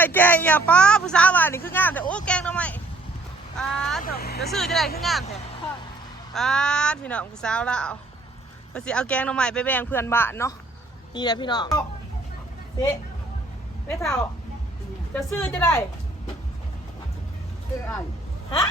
ได้แกงอย่าป้าผู้สาวว่านี่คืองามแต่โอ้แกงทำไมจะซื้อจะได้คืองามแท้พี่น้องผู้สาวละเอาสิเอาแกงหน่อไม้ไปแบ่งเพื่อนบ้านเนาะนี่แหละพี่น้องเจ๊ไม่เท่าจะซื้อจะได้ซื้ออันฮะ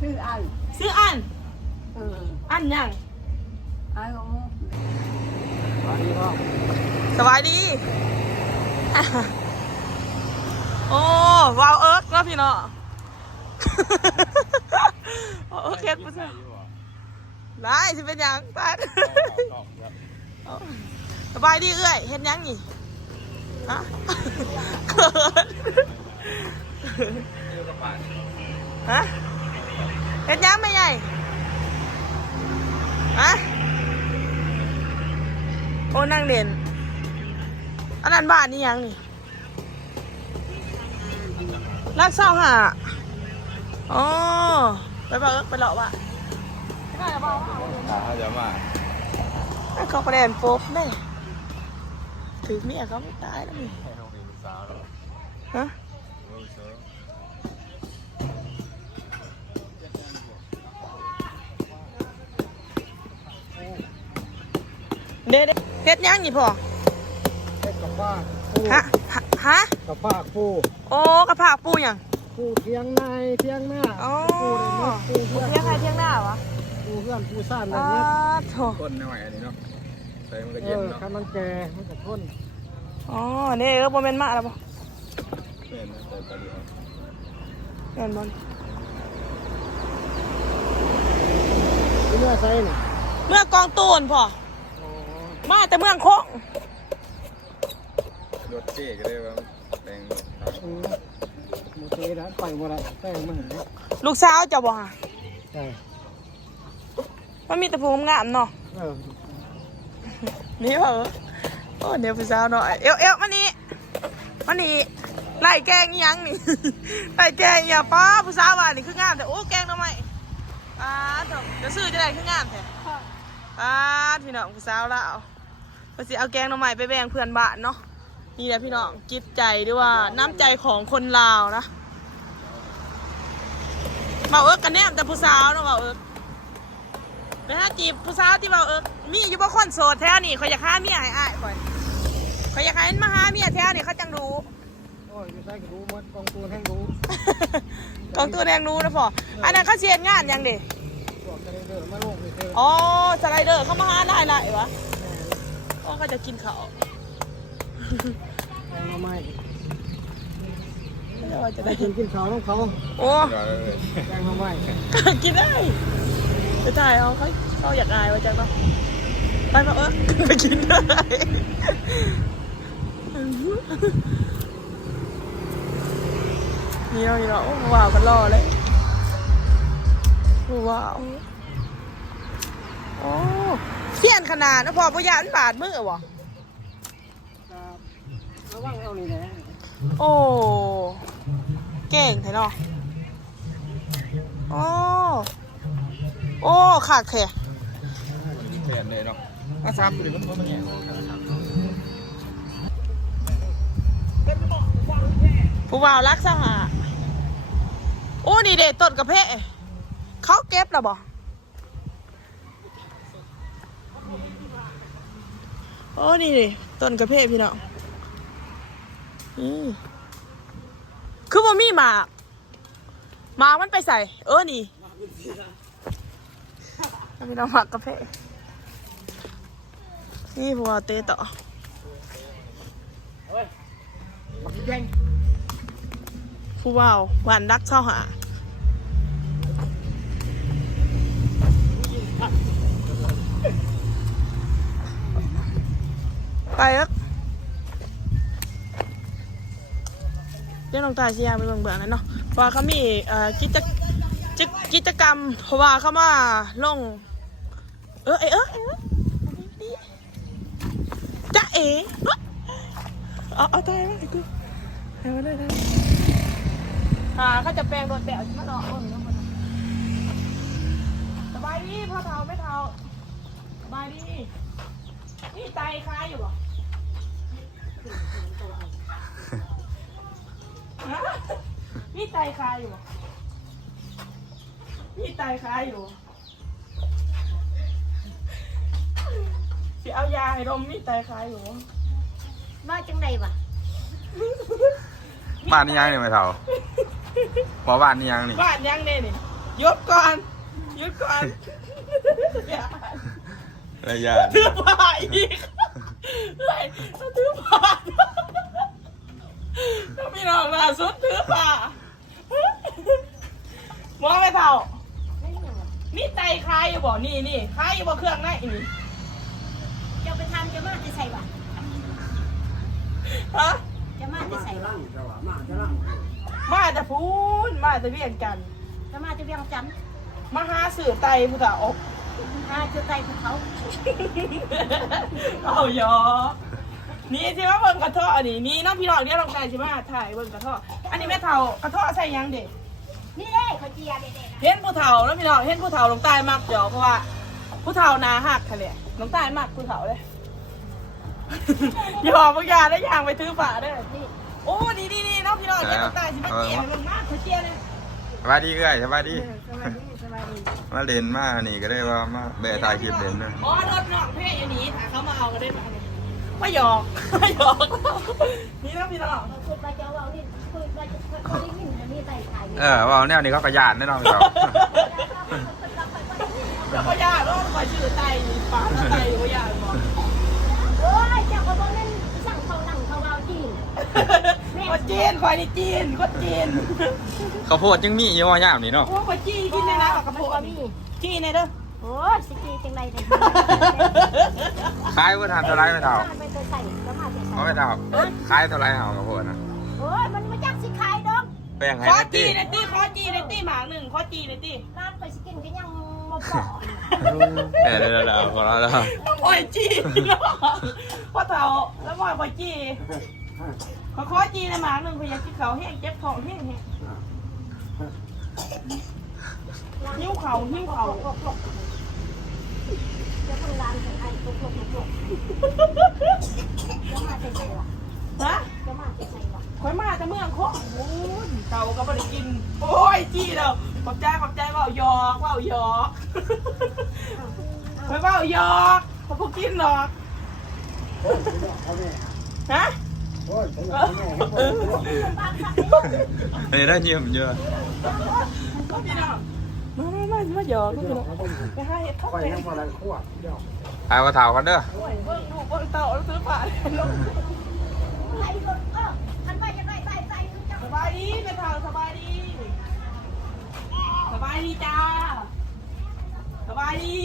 ซื้ออันอันยังอันของสบายดีโอ้ว้าวเอิร์กแล้วพี่น้องโอเคปุ๊บได้สิเป็นยังตาสบายดีเอ้ยเห็นยังนี่ฮะเกิดฮะเห็นยังไม่ใหญ่ฮะโอ้นั่งเด่นอันนั้นบ้านนี่ยังนี่รักเศร้าห่ะอ๋อไปบอกไปหลอกว่ะไม่ได้บอกว่าเขาจะมาเขาประเด็นโป๊บได้ถือเมียเขาไม่ตายแล้วมึงฮะเด็ดเฮ็ดยังนี่พ่อเฮ็ดกับป้าฮะกับป้าปูโอ้กระเพาะปูอย่างปูเทียงในเทียงหน้าปูเลยเนาะปูเทียงใครเทียงหน้าวะปูเพื่อนปูซ่านอะไรเงี้ยต้นหน่อยอันนี้เนาะใส่มันก็เย็นเนาะถ้ามันแก่มันจะทนอ๋อเนี่ยโมเมนต์มาแล้วป่ะเป็นนะแต่ตอนเดียวเงินบอลเมื่อไซน์เมื่อกองตูนพ่อมาแต่เมืองโคงรถเจ๊ก็เลยว่าแปลงโอเคนะไปหมดละไปมาหาลูกสาวจะบอกฮะใช่มันมีแต่ผู้งามเนาะนี่เหรอโอ้เดี๋ยวผู้สาวหน่อยเอวมานี่ไล่แกงยังนี่ไล่แกงอย่าป้าผู้สาวว่านี่คืองามแต่โอ้แกงทำไมจะซื้อจะได้คืองามแท้พี่น้องผู้สาวละเอาสิเอาแกงหน่อไม้ไปแบ่งเพื่อนบ้านเนาะนี่แหละพี่น้องจิตใจด้วยว่าน้ำใจของคนลาวนะเบาเอิร์กกันแนมแต่ผู้สาวเนาะเบาเอิร์กไปหาจีบผู้สาวที่เบาเอิร์กมีอยู่บ่คนโสดแท้นี่เขาอยากหาเมียให้อ้ายข่อยเขาอยากให้มาหาเมียแท้นี่เขาจังรู้โอ้ยใช่ก็รู้มัดกองตัวแห้งรู้กองตัวแดงรู้นะพ่ออันนั้นเขาเชียร์งานยังดิอ๋อสไลเดอร์เขามาหาได้ไรวะอ๋อเขาจะกินเขาแกงมาใหม่จะได้กินข้าวของเขาโอ้แกงมาใหม่กินได้จะถ่ายเขาอยากอายว่าจังเนาะไปมาไปกินได้นี่เราว้าวกันรอเลยว้าวโอ้เสี้ยนขนาดนะพอปุยามันบาดมือวะระวังเอานี่แหละโอ้เก่งไทยเนาะโอ้ขาดแค่เปลี่ยนเลยเนาะอาซับหรือมันเป็นยังผู้บ่าวรักสหะโอ้นี่เด็ดต้นกระเพาะเขาเก็บหรอบ่โอ้นี่ดิต้นกระเพาะพี่น้องคือว่ามีหมามันไปใส่นี่พี่น้องหมากกระเพาะนี่พวกเตะต่อผู้บ่าวหวานรักเศร้าหาไปเรื่องน้องตาเชียร์ไปเบิ่งๆนั่นเนาะเพราะเขามีกิจกรรมเพราะว่าเขามาลงจ๊ะเอาตายแล้วไอ้กูเอาได้เขาจะแปลงโดนแปะมาเนาะสบายดีพ่อเฒ่าไม่เฒ่าสบายดีนี่ไตคล้ายอยู่บ่ มีไตคายอยู่มีไตคายอยู่สิเอายาให้ดมมีไตคายอยู่ มาจังไดวะ บ้านนี่ยังนี่ไม่เท่าบ่บ้านนี่ยังนี่ บ้านยังเนี่ยนี่หยุดก่อนหยุดก่อนอย่า ระยะ ถือผ้าอีกเลยถือผ้าต้องมีน้องล่าสุดถือผ้าหมอไม่เท่า ไม่หยังวะ นี่ไตคายอยู่บ่นี่คายอยู่บ่เครื่องไหนนี่ จะไปทำจะมาจะใส่วะ ฮะ จะมาจะใส่วะ มาแต่พูนมาแต่เวียงกันทน์ จะมาจะเวียงจันทน์ มาหาสื่อไตผู้สาว จะใส่ภูเขา เอาหยอนี่ที่ว่าเบิ่งกระเทาะนี่นี่น้องพี่น้องเนี่ยลองใจใช่ไหมถ่ายเบิ่งกระเทาะอันนี้แม่เฒ่ากระเทาะใส่ยังเด็ก นี่เด้เขาเจียเด็ดๆนะ เห็นผู้เฒ่าแล้วพี่น้องเห็นผู้เฒ่าลงใต้มากหยอเพราะว่าผู้เฒ่านาหักค่ะเลยลงใต้มากผู้เฒ่าเลยหยอบางอย่างได้อย่างไปถือฝาได้นี่โอ้ดีน้องพี่น้องเนี่ยลงใต้สิมาเจียให้เบิ่งมากเขาเจียเลย สบายดีเอ้ยสบายดี สบายดีสบายดี มาเล่นมานี่ก็ได้ว่ามาแบะถ่ายคลิปเล่นนะ อ๋อรถน้องเพ่อย่างนี้ถ้าเขามาเอาก็ได้มาเนี่ยไม่หยอกนี่น้องพี่น้อง คุยไปจะเอานี่คุยไปจะคุยได้ยินอันนี้ใส่ไข่ ว่าแนวนี้เขาขยันแน่นอนครับ แล้วก็ยากแล้วคอยชื่อไตป้าไตก็ยากบอก โอ้ยเจ้าก็บอกนั่นสั่งเขาหนังเขาเอาจีน คนจีนคอยนี่จีนคนจีน เขาโพดยังมีอยู่ว่าย่ามนี่เนาะ โอ้คนจีนกินในน้ำกับพวกนี้จีนในเด้อ โอ้ยสกีจังไรเนี่ย ขายว่าทานเท่าไรไม่เท่า ไปใส่ก็มาจะใส่ เขาไม่เท่าขายเท่าไรเอากับโพดนะ โอ้ยมันมาจากสิขายดอก แป้งให้ ขอ นัต จี ตี้ ในตี้ขอจีในตี้หมากหนึ่งขอจีในตี้ ร้านไปสกินก็ยังมาปอก เดี๋ยวขอเราแล้ว ต้องปล่อยจีเนาะพ่อเฒ่าแล้วปล่อยจีขอจีในหมากหนึ่งพยายามกินเขาแห้งเจ็บท้องแห้งหิ้วเขาหิ้วเขา จะทำร้านของไอ้ตุกจะมาจะใส่หรอ ฮะ จะมาจะใส่หรอ ข่อยมาแต่เมืองโคโอ้ยเก่าก็ไม่ได้กินโอ้ยจีแล้วขอบใจว่าหยอกข่อยว่าหยอกเขาพวกกินหรอกฮะ นี่ได้เยี่ยมเยอะ พี่น้องมาหยอกพี่น้องไปให้ท็อป ไป เลย ยังพออะไรขวดเดียว ไอ้ว่าเท่ากันเด้อ เบิ่งดูเบิ่งเต่าแล้วซื้อฝา ไอ้รถทันไปจะได้ใส่คือจะ สบายดีเป็นทางสบายดีจ้าสบายดี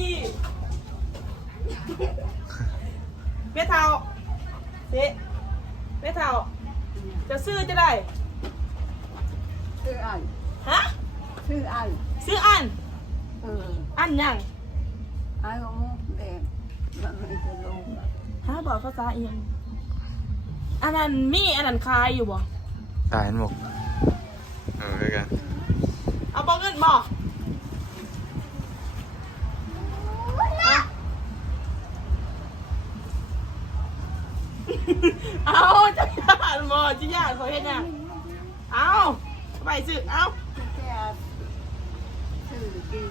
เบี้ยเท่าเบี้ยเท่าจะซื้อจะได้ คืออัน ฮะ คืออัน ซื้ออัน อันยัง ไอ้ของแดงมันไม่จะลง ฮะบอกภาษาเอียงอันนั้นมีอันนั้นคายอยู่บ่ ตายหมกด้วยกัน เอาบอกเงินบ่เอาจะยานบ่จะยานเขาเห็นยังเอาไปซื้อเอา แค่คือกิน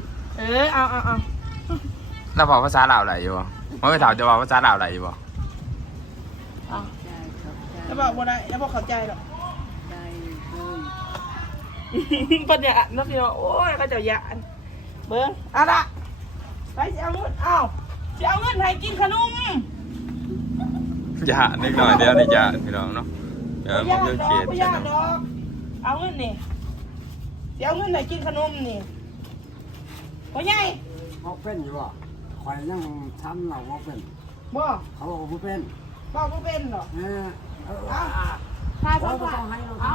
เอา เราบอกภาษาลาวไหนอยู่บ่ไม่เท่าจะบอกภาษาลาวไหนอยู่บ่ เอา ใจกับใจ แล้วบอกบ่ได้แล้วบอกเข้าใจหรอก ใจเพิ่ม ปัญญานักพี่น้องโอ้ยเขาเจ้าหยานเบิ้งเอาละไปสิเอาเงินเอาสิเอาเงินให้กินขนม อย่านิดหน่อยเดียวนี่อย่าพี่น้องเนาะเดี๋ยว บ่ มัน ยาก จะ ด เขี อย ก น บ่ ใช่ ยาก ไหม ดอกเอาเงินนี่สิเอาเงินให้กินขนมนี่บ่ใหญ่ เขาเป็นอยู่บ่คอยยังทำเราว่าเป็น บ่ เขาบอกว่าเป็น บ่เป็นหรอก เอา ค่าซักผ้าเอา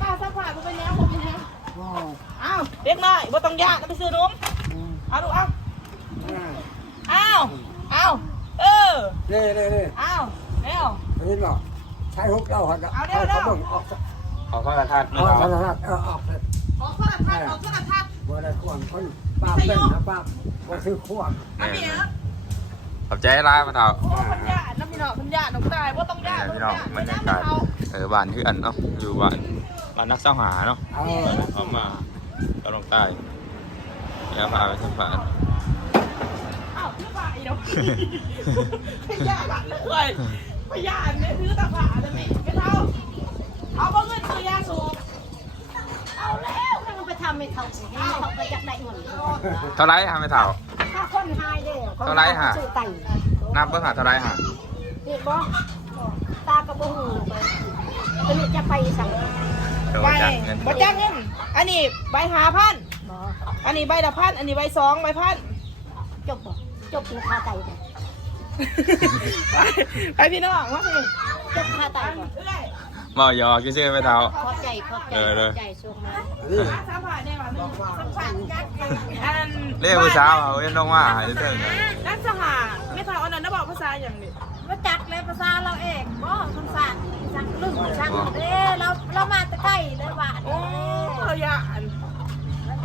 ค่าซักผ้าบ่เป็นแล้วบ่เป็นแล้วเอาเด็กน้อยบ่ต้องยากไปซื้อนมเอาดูเอาเอาเน่เอาแล้ว เห็นบ่ใช้ฮุกเราหัดเขาบ่งออก ขอข้อละทัด ออกสารพัดออก ออกโทรทัศน์ออกโทรทัศน์ บ่ได้ขวดคนป้าเป็นนะป้าบ่ซื้อขวด อันนี้ ขอบใจร้ายมาเท่า โอ้พันยาน้ำพี่น้องพันยาน้องตายว่าต้องยา พี่น้องมันยังไงบ้านคืออันเนาะอยู่บ้าน บ้านนักเสาหาเนาะ เอา เอามาตะลงใต้แล้วพาไปสัมผัส อ้าวพี่ฝ่ายเนาะพยาบาลเลยพยาบาลเนี่ยถือตะผ่าเลยไม่เท่าเอาเงินซื้อยาสูบ เอาแล้วให้มันไปทำไม่เท่าสิเขาไปจักได้เงิน เท่าไรฮะไม่เท่า ถ้าคนหายเด้อ เท่าไรฮะ ซื้อไต่ นับเพิ่งหาเท่าไรฮะ นี่บ่ตากระบ่หูไปจะนี่จะไปสั่ง เดี๋ยว ใบ จัดเงิน บ่จ้างเงินอันนี้ใบ5,000 บ่ อันนี้ใบละ1,000อันนี้ใบ2ใบ1,000 จบบ่จบราคาไต่บ่ ไปพี่น้องว่าสิ จบราคาไต่บ่ เอ้ย เมายอกินซื้อไม่เท่า ขอบใจขอบใจ เลย ขอบใจส่งมา สัมผัสได้ว่าสัมผัสยักษ์อัน เรียกผู้สาวเอาเอ็นลงมาหายเถิง นักสหาไม่ทราบอันนั้นบอกภาษาอย่างนี้ รู้จักเลยภาษาเราเองบ่คำสั่งสั่งลึงสั่งเด้เรามาตะไคร้เลยว่า โอ้เขาอยากอัน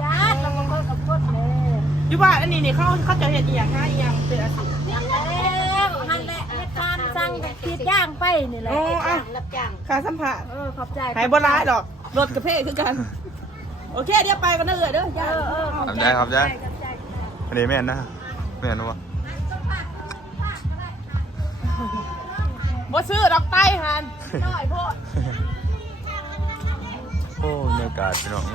ญาติเราบ่เคยกับคนเลย อยู่บ้านอันนี้นี่เขาจะเห็นอีหยังง่ายอีหยังเป็นอาชีพ นั่นแหละนั่นแหละเหตุการณ์สั่งคิดย่างไปนี่แหละรับจ้าง ค่าสัมผัส ขอบใจ หายโบราณดอกรถกระเพาะคือกัน โอเคเดี๋ยวไปกันเด้อเด้อ ขอบใจขอบใจอันนี้แม่นนะแม่นวะ บ่ซื้อดอกไต้หันน้อยโพด โอ้บรรยากาศพี่น้อง